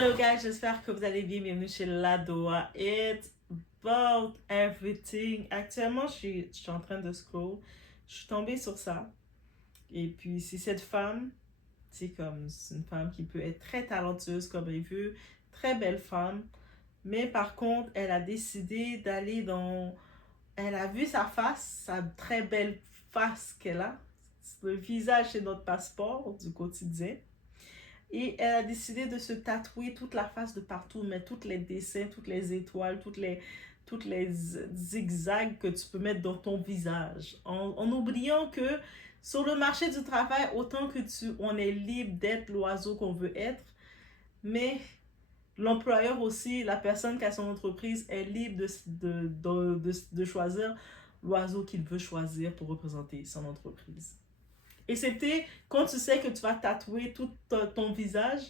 Hello guys, j'espère que vous allez bien. Bienvenue chez Ladoa. It's about everything. Actuellement, je suis en train de scroll. Je suis tombée sur ça. Et puis, c'est cette femme, c'est une femme qui peut être très talentueuse comme elle veut, très belle femme. Mais par contre, elle a décidé d'aller dans... Elle a vu sa face, sa très belle face qu'elle a. Le visage, c'est notre passeport du quotidien. Et elle a décidé de se tatouer toute la face de partout, mais tous les dessins, toutes les étoiles, toutes les zigzags que tu peux mettre dans ton visage. En oubliant que sur le marché du travail, autant que on est libre d'être l'oiseau qu'on veut être, mais l'employeur aussi, la personne qui a son entreprise est libre de choisir l'oiseau qu'il veut choisir pour représenter son entreprise. Excepté quand tu sais que tu vas tatouer tout ton visage,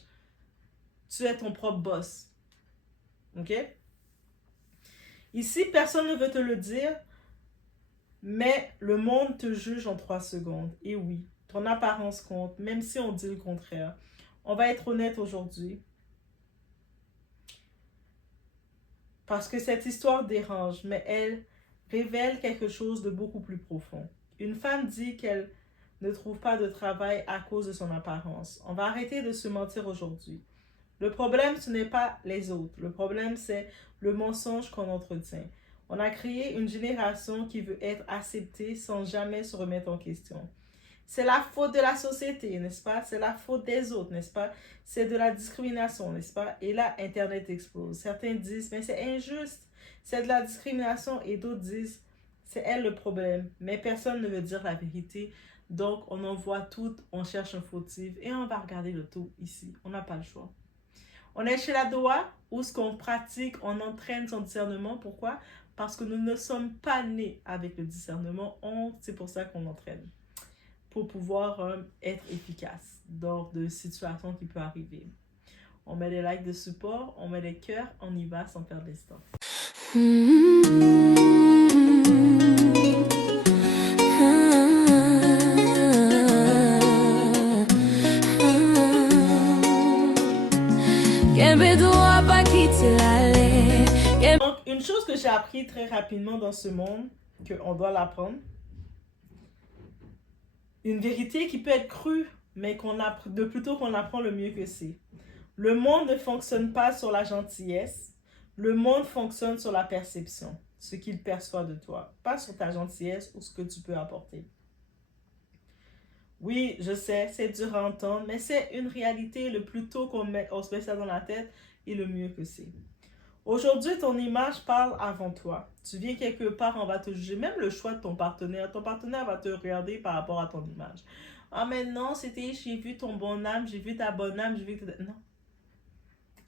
tu es ton propre boss. Ok? Ici, personne ne veut te le dire, mais le monde te juge en 3 secondes. Et oui, ton apparence compte, même si on dit le contraire. On va être honnête aujourd'hui. Parce que cette histoire dérange, mais elle révèle quelque chose de beaucoup plus profond. Une femme dit qu'elle ne trouve pas de travail à cause de son apparence. On va arrêter de se mentir aujourd'hui. Le problème, ce n'est pas les autres. Le problème, c'est le mensonge qu'on entretient. On a créé une génération qui veut être acceptée sans jamais se remettre en question. C'est la faute de la société, n'est-ce pas? C'est la faute des autres, n'est-ce pas? C'est de la discrimination, n'est-ce pas? Et là, Internet explose. Certains disent, mais c'est injuste. C'est de la discrimination. Et d'autres disent, c'est elle le problème. Mais personne ne veut dire la vérité. Donc, on en voit tout, on cherche un fautif et on va regarder le tout ici. On n'a pas le choix. On est chez Ladoa où ce qu'on pratique, on entraîne son discernement. Pourquoi? Parce que nous ne sommes pas nés avec le discernement. C'est pour ça qu'on entraîne. Pour pouvoir être efficace dans de situations qui peuvent arriver. On met des likes de support, on met des cœurs, on y va sans perdre de temps. Donc, une chose que j'ai appris très rapidement dans ce monde, qu'on doit l'apprendre, une vérité qui peut être crue, mais plutôt qu'on apprend le mieux que c'est. Le monde ne fonctionne pas sur la gentillesse, le monde fonctionne sur la perception, ce qu'il perçoit de toi, pas sur ta gentillesse ou ce que tu peux apporter. Oui, je sais, c'est dur à entendre, mais c'est une réalité. Le plus tôt qu'on se met ça dans la tête, et le mieux que c'est. Aujourd'hui, ton image parle avant toi. Tu viens quelque part, on va te juger. Même le choix de ton partenaire va te regarder par rapport à ton image. Ah, mais non, j'ai vu ton bon âme, j'ai vu ta bonne âme, j'ai vu que... Non.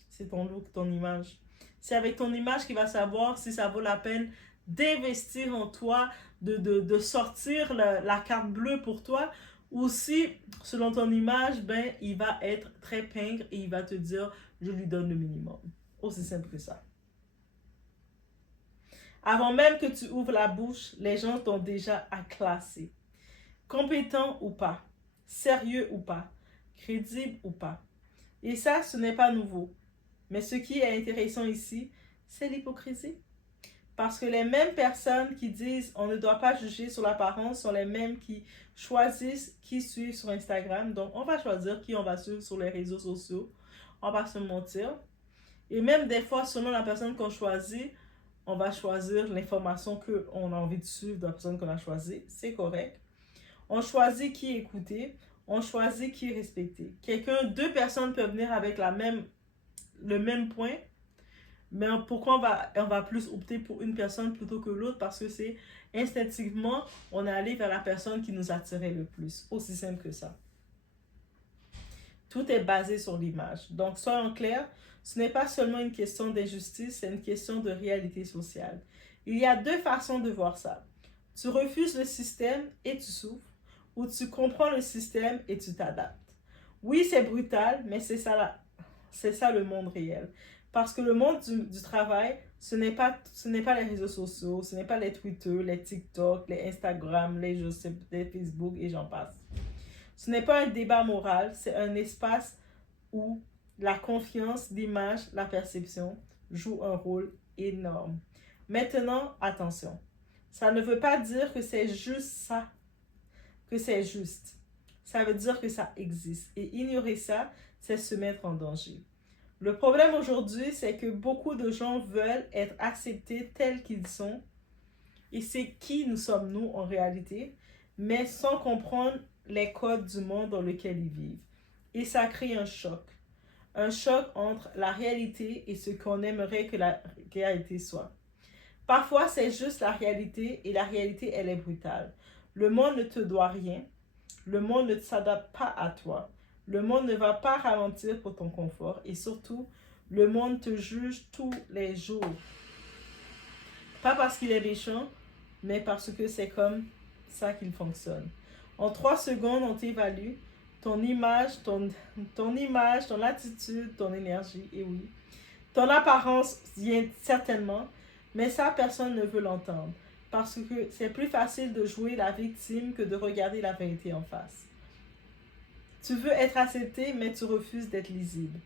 C'est ton look, ton image. C'est avec ton image qu'il va savoir si ça vaut la peine d'investir en toi, de sortir la carte bleue pour toi, ou si, selon ton image, ben, il va être très pingre et il va te dire, je lui donne le minimum. Aussi simple que ça. Avant même que tu ouvres la bouche, les gens t'ont déjà acclassé. Compétent ou pas, sérieux ou pas, crédible ou pas. Et ça, ce n'est pas nouveau. Mais ce qui est intéressant ici, c'est l'hypocrisie. Parce que les mêmes personnes qui disent on ne doit pas juger sur l'apparence sont les mêmes qui choisissent qui suivent sur Instagram. Donc, on va choisir qui on va suivre sur les réseaux sociaux. On va se mentir. Et même des fois, selon la personne qu'on choisit, on va choisir l'information qu'on a envie de suivre de la personne qu'on a choisie. C'est correct. On choisit qui écouter. On choisit qui respecter. Deux personnes peuvent venir avec le même point, mais pourquoi on va plus opter pour une personne plutôt que l'autre? Parce que c'est instinctivement, on est allé vers la personne qui nous attirait le plus. Aussi simple que ça. Tout est basé sur l'image. Donc, soyons clairs, ce n'est pas seulement une question d'injustice, c'est une question de réalité sociale. Il y a deux façons de voir ça. Tu refuses le système et tu souffres, ou tu comprends le système et tu t'adaptes. Oui, c'est brutal, mais c'est ça le monde réel. Parce que le monde du travail, ce n'est pas les réseaux sociaux, ce n'est pas les Twitter, les TikTok, les Instagram, les Facebook et j'en passe. Ce n'est pas un débat moral, c'est un espace où la confiance, l'image, la perception jouent un rôle énorme. Maintenant, attention. Ça ne veut pas dire que c'est juste ça, que c'est juste. Ça veut dire que ça existe. Et ignorer ça, c'est se mettre en danger. Le problème aujourd'hui, c'est que beaucoup de gens veulent être acceptés tels qu'ils sont. Et c'est qui nous sommes nous en réalité, mais sans comprendre les codes du monde dans lequel ils vivent. Et ça crée un choc. Un choc entre la réalité et ce qu'on aimerait que la réalité soit. Parfois, c'est juste la réalité et la réalité, elle est brutale. Le monde ne te doit rien. Le monde ne s'adapte pas à toi. Le monde ne va pas ralentir pour ton confort. Et surtout, le monde te juge tous les jours. Pas parce qu'il est méchant, mais parce que c'est comme ça qu'il fonctionne. En 3 secondes, on t'évalue. Ton image, ton attitude, ton énergie, et oui. Ton apparence vient certainement, mais ça, personne ne veut l'entendre. Parce que c'est plus facile de jouer la victime que de regarder la vérité en face. Tu veux être accepté, mais tu refuses d'être lisible.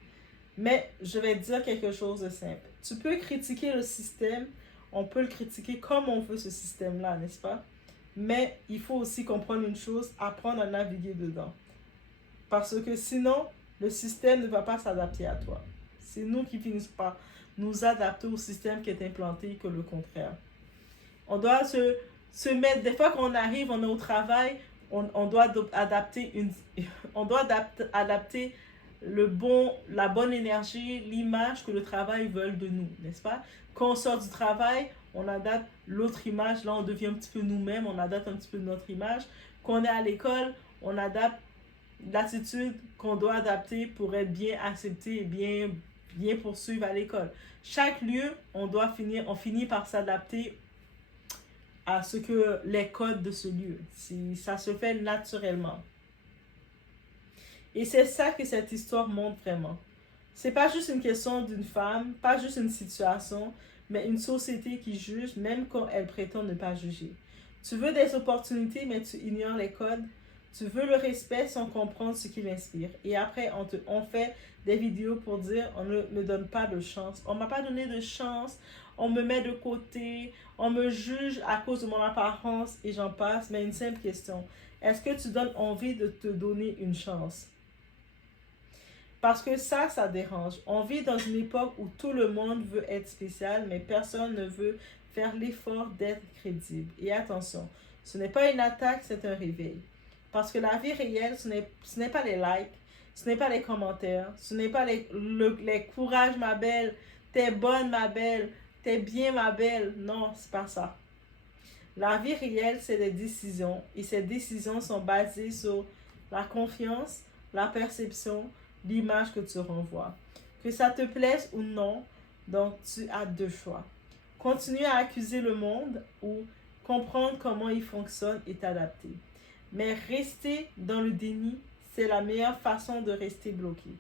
Mais je vais te dire quelque chose de simple. Tu peux critiquer le système, on peut le critiquer comme on veut ce système-là, n'est-ce pas? Mais il faut aussi comprendre une chose, apprendre à naviguer dedans. Parce que sinon, le système ne va pas s'adapter à toi. C'est nous qui finissons par nous adapter au système qui est implanté que le contraire. On doit se mettre, des fois qu'on arrive, on est au travail, on doit adapter adapter la bonne énergie, l'image que le travail veut de nous, n'est-ce pas? Quand on sort du travail, on adapte l'autre image, là on devient un petit peu nous-mêmes, on adapte un petit peu notre image. Quand on est à l'école, on adapte l'attitude qu'on doit adapter pour être bien accepté et bien poursuivre à l'école. Chaque lieu, on finit par s'adapter à ce que les codes de ce lieu. Ça se fait naturellement. Et c'est ça que cette histoire montre vraiment. C'est pas juste une question d'une femme, pas juste une situation, mais une société qui juge même quand elle prétend ne pas juger. Tu veux des opportunités, mais tu ignores les codes. Tu veux le respect sans comprendre ce qui l'inspire. Et après, on fait des vidéos pour dire on ne me donne pas de chance. On ne m'a pas donné de chance. On me met de côté. On me juge à cause de mon apparence et j'en passe. Mais une simple question. Est-ce que tu donnes envie de te donner une chance? Parce que ça dérange. On vit dans une époque où tout le monde veut être spécial, mais personne ne veut faire l'effort d'être crédible. Et attention, ce n'est pas une attaque, c'est un réveil. Parce que la vie réelle, ce n'est pas les likes, ce n'est pas les commentaires, ce n'est pas les courage ma belle, t'es bonne ma belle, t'es bien ma belle. Non, c'est pas ça. La vie réelle, c'est des décisions. Et ces décisions sont basées sur la confiance, la perception, l'image que tu renvoies. Que ça te plaise ou non, donc tu as 2 choix. Continuer à accuser le monde ou comprendre comment il fonctionne et t'adapter. Mais rester dans le déni, c'est la meilleure façon de rester bloqué.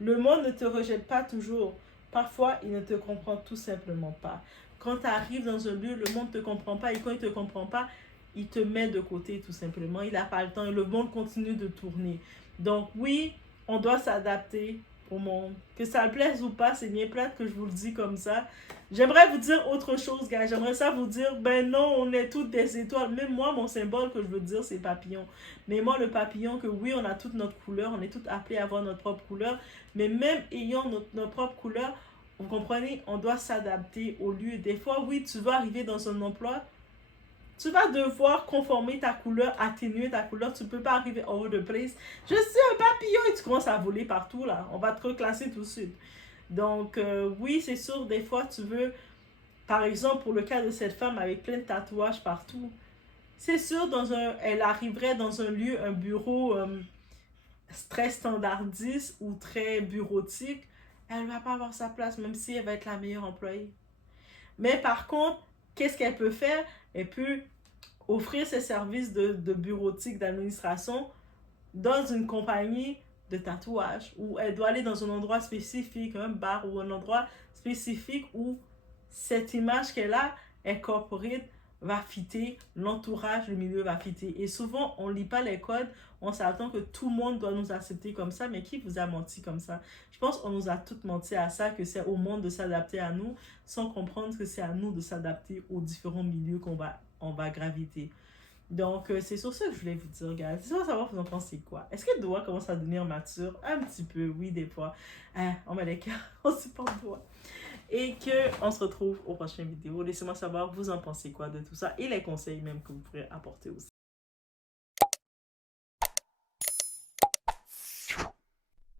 Le monde ne te rejette pas toujours. Parfois, il ne te comprend tout simplement pas. Quand tu arrives dans un lieu, le monde ne te comprend pas. Et quand il ne te comprend pas, il te met de côté tout simplement. Il n'a pas le temps et le monde continue de tourner. Donc oui, on doit s'adapter au monde. Que ça le plaise ou pas, c'est bien plate que je vous le dis comme ça. J'aimerais vous dire autre chose, gars. J'aimerais ça vous dire, ben non, on est toutes des étoiles. Même moi, mon symbole que je veux dire, c'est papillon. Mais moi, le papillon, que oui, on a toute notre couleur. On est toutes appelées à avoir notre propre couleur. Mais même ayant notre propre couleur, vous comprenez, on doit s'adapter au lieu. Des fois, oui, tu vas arriver dans un emploi, tu vas devoir conformer ta couleur, atténuer ta couleur. Tu ne peux pas arriver over the place. Je suis un papillon et tu commences à voler partout là. On va te reclasser tout de suite. Donc, oui, c'est sûr, des fois, tu veux, par exemple, pour le cas de cette femme avec plein de tatouages partout, c'est sûr, elle arriverait dans un lieu, un bureau très standardiste ou très bureautique, elle ne va pas avoir sa place, même si elle va être la meilleure employée. Mais par contre, qu'est-ce qu'elle peut faire? Elle peut offrir ses services de bureautique, d'administration dans une compagnie de tatouage ou elle doit aller dans un endroit spécifique, un bar ou un endroit spécifique où cette image qu'elle a est corporate va fitter, l'entourage, le milieu va fitter. Et souvent, on ne lit pas les codes, on s'attend que tout le monde doit nous accepter comme ça, mais qui vous a menti comme ça? Je pense qu'on nous a toutes menti à ça, que c'est au monde de s'adapter à nous, sans comprendre que c'est à nous de s'adapter aux différents milieux on va graviter. Donc, c'est sur ça que je voulais vous dire, guys. C'est pour savoir vous en pensez quoi. Est-ce que Doa commence à devenir mature? Un petit peu, oui, des fois. On met les cœurs, on supporte Doa. Et qu'on se retrouve aux prochaines vidéos. Laissez-moi savoir vous en pensez quoi de tout ça et les conseils même que vous pourrez apporter aussi.